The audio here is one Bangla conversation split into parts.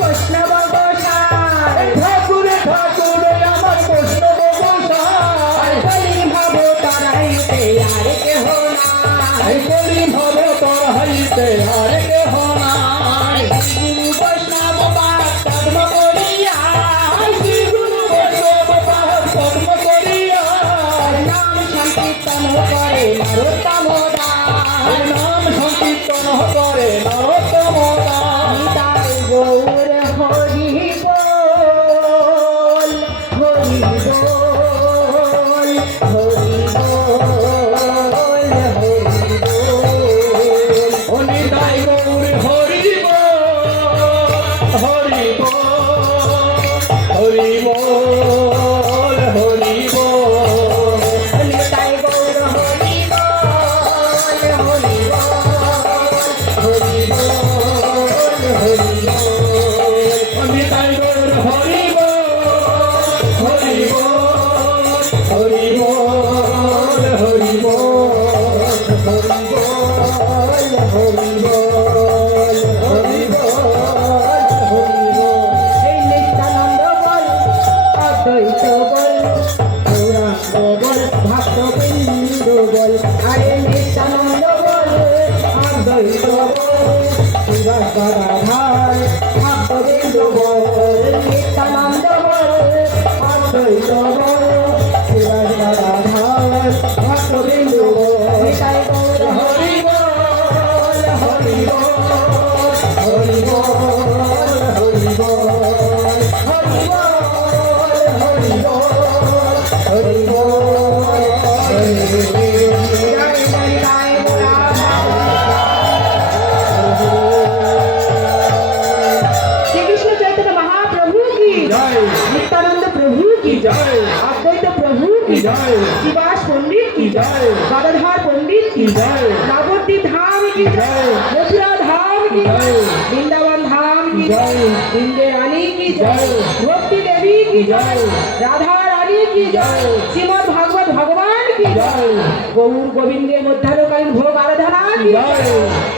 বৈষ্ণব গোসাই ঠাকুরে ঠাকুরে আমার বৈষ্ণব গোসাই বলি ভাব তারাইতে আর কেহ নাই বলি ভাব তোর হইতে আর কেহ নাই গুরু বৈষ্ণব পাদ পদ্ম করিয়া শ্রী গুরু বৈষ্ণব পাদ পদ্ম করিয়া নাম সংকীর্তন করে নরোত্তম দাস নাম সংকীর্তন করে নরোত্তম দাস নিতাই গৌর হরি বল হরি বল হরি বল হরি বল অনিতাই গৌর হরি বল হরি বল হরি বল হরি বল নিতাই গৌর হরি বল হরি বল হরি বল হরি বল অনিতাই গৌর হরি বল হরি বল হরি বল হরি বল এই নিত্যানন্দ বল অদ্বৈত বল গৌরাঙ্গ বল ভক্তবৃন্দ বল আরে নিত্যানন্দ বল অদ্বৈত বল গদাধার ভক্তবৃন্দ বল নিত্যানন্দ বল অদ্বৈত বল গদাধার ভক্তবৃন্দ বল নিতাই গৌর হরি বল হরি বল হরি বল হরি বল হরি বল হরি বল হরি বল জয় জয় জয় রাম শ্রীকৃষ্ণ চৈতন্য মহাপ্রভু কি জয় নিত্যানন্দ প্রভু কি জয় অদ্বৈত প্রভু কি জয় শিবাস পণ্ডিত কি জয় গদাধর পণ্ডিত কি জয় নবদ্বীপ ধাম কি জয় মথুরা ধাম কি জয় বৃন্দাবন ধাম কি জয় বৃন্দে রানী কি জয় জয় ভক্তি দেবী কি জয় জয় রাধা রানী কি জয় শ্রীমদ ভাগবত ভগবান কি জয় জয় গৌর গোবিন্দের মধ্যাহ্নকালীন ভোগ আরাধনা কি জয়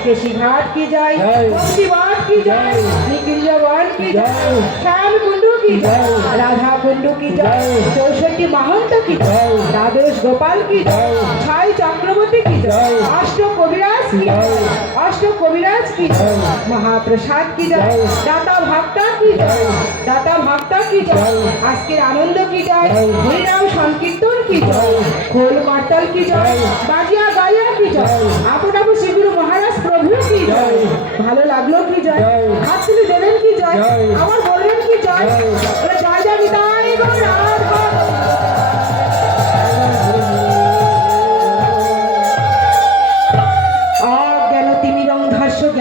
কেশীঘাট কি জয় জয় ভক্তিবাদ কি জয় জয় শ্রীকৃষ্ণগণ কি জয় জয় শ্যাম কুণ্ডু কি জয় জয় রাধা কুণ্ডু কি জয় জয় 64 মাহন্ত কি জয় জয় দ্বাদশ গোপাল কি জয় জয় ছয় চক্রবর্তী কি জয় জয় অষ্ট কবিরাজ কি জয় জয় অষ্ট কবিরাজ কি জয় জয় মহাপ্রসাদ কি জয় জয় দাতা ভক্তা কি জয় জয় দাতা ভক্তা কি জয় জয় আজকের আনন্দ কি জয় জয় হরিনাম সংকীর্তন কি জয় জয় খোল করতাল কি জয় জয় বাজিয়া গাইয়া কি জয় জয় আপন আপন শ্রীগুরু মহারাজ প্রভু কি জয় জয় ভালো লাগলো কি জয় জয় হাত তুলে দেবেন কি জয় জয় আমার বললেন কি জয় জয় বলে